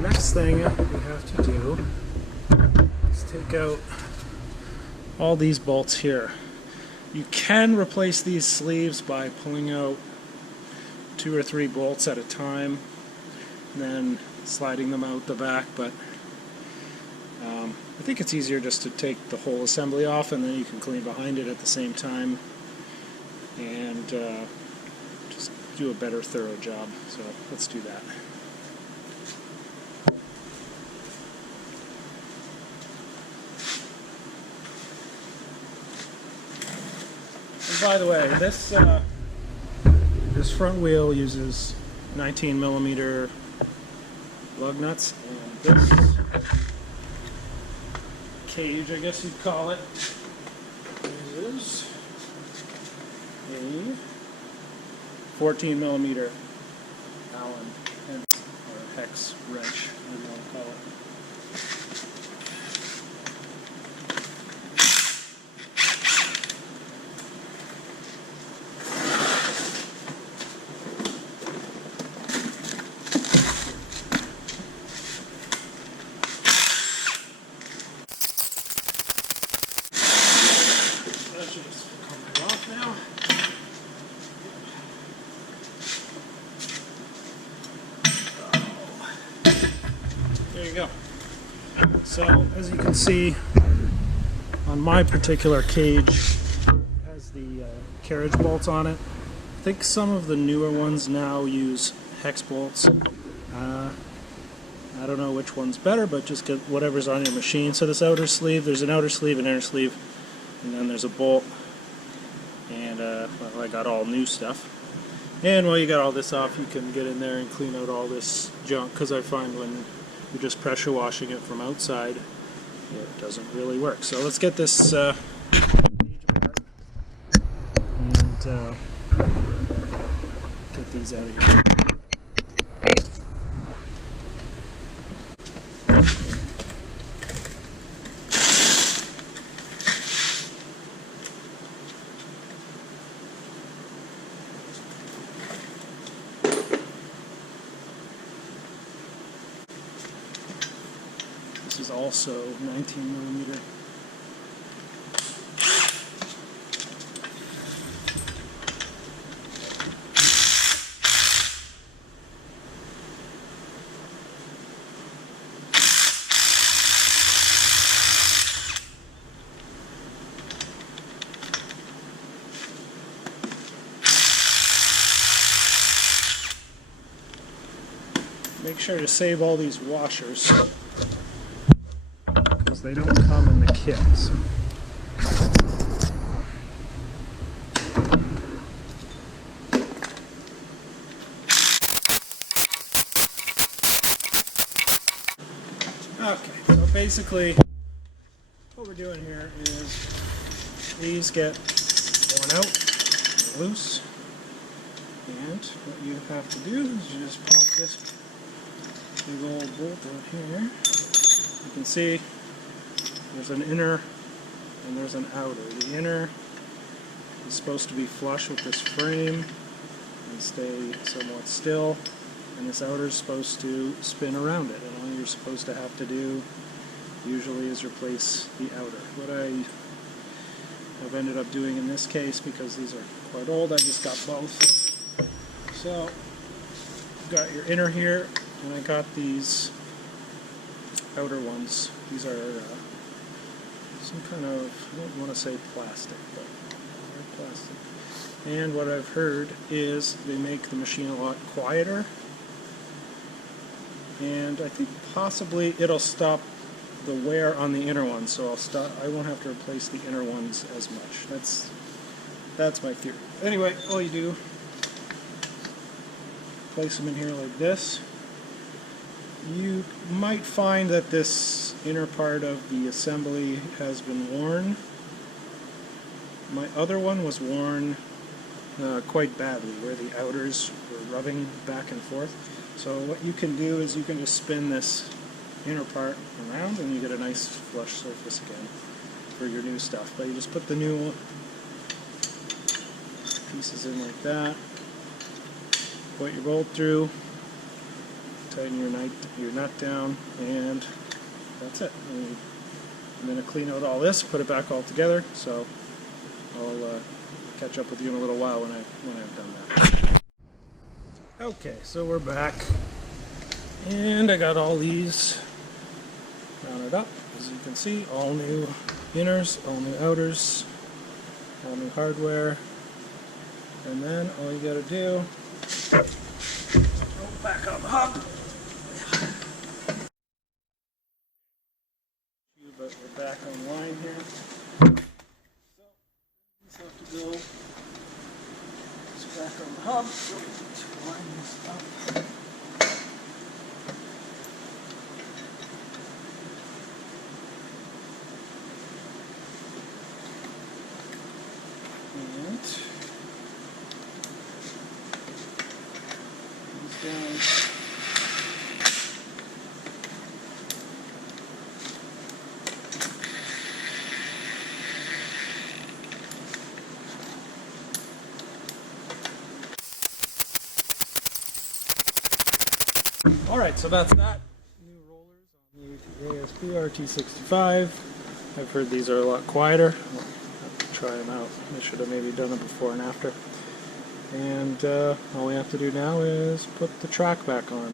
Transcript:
Next thing we have to do is take out all these bolts here. You can replace these sleeves by pulling out 2 or 3 bolts at a time and then sliding them out the back, but I think it's easier just to take the whole assembly off and then you can clean behind it at the same time and just do a better thorough job. So let's do that. And by the way, this front wheel uses 19mm lug nuts, and this cage, I guess you'd call it, uses a 14mm Allen or hex wrench, whatever you want to call it. There you go. So as you can see on my particular cage, it has the carriage bolts on it. I think some of the newer ones now use hex bolts. I don't know which one's better, but just get whatever's on your machine. So this outer sleeve, there's an outer sleeve, an inner sleeve, and then there's a bolt. And well, I got all new stuff. And while you got all this off, you can get in there and clean out all this junk, because I find when you're just pressure washing it from outside, it doesn't really work. So let's get this cage apart and get these out of here. This is also 19mm. Make sure to save all these washers, because they don't come in the kit. So. Okay, so basically what we're doing here is these get worn out, loose, and what you have to do is you just pop this big old bolt right here. You can see there's an inner and there's an outer. The inner is supposed to be flush with this frame and stay somewhat still, and this outer is supposed to spin around it, and all you're supposed to have to do usually is replace the outer. What I have ended up doing in this case, because these are quite old, I just got both. So you've got your inner here, and I got these outer ones. These are some kind of, I don't want to say plastic, but they're plastic. And what I've heard is they make the machine a lot quieter, and I think possibly it'll stop the wear on the inner ones, so I won't have to replace the inner ones as much. That's my theory. Anyway, all you do, place them in here like this. You might find that this inner part of the assembly has been worn. My other one was worn quite badly, where the outers were rubbing back and forth. So what you can do is you can just spin this inner part around and you get a nice flush surface again for your new stuff. But you just put the new pieces in like that, put your bolt through, tighten your nut down, and that's it. And I'm going to clean out all this, put it back all together, so I'll catch up with you in a little while when I've done that. Okay, so we're back, and I got all these mounted up. As you can see, all new inners, all new outers, all new hardware, and then all you got to do is go back on the hub. But we're back online here. So these have to go back on the hub. So we need to line this up. And these down. Alright, so that's that. New rollers on the ASV RT-65. I've heard these are a lot quieter. I'll have to try them out. I should have maybe done it before and after. And all we have to do now is put the track back on.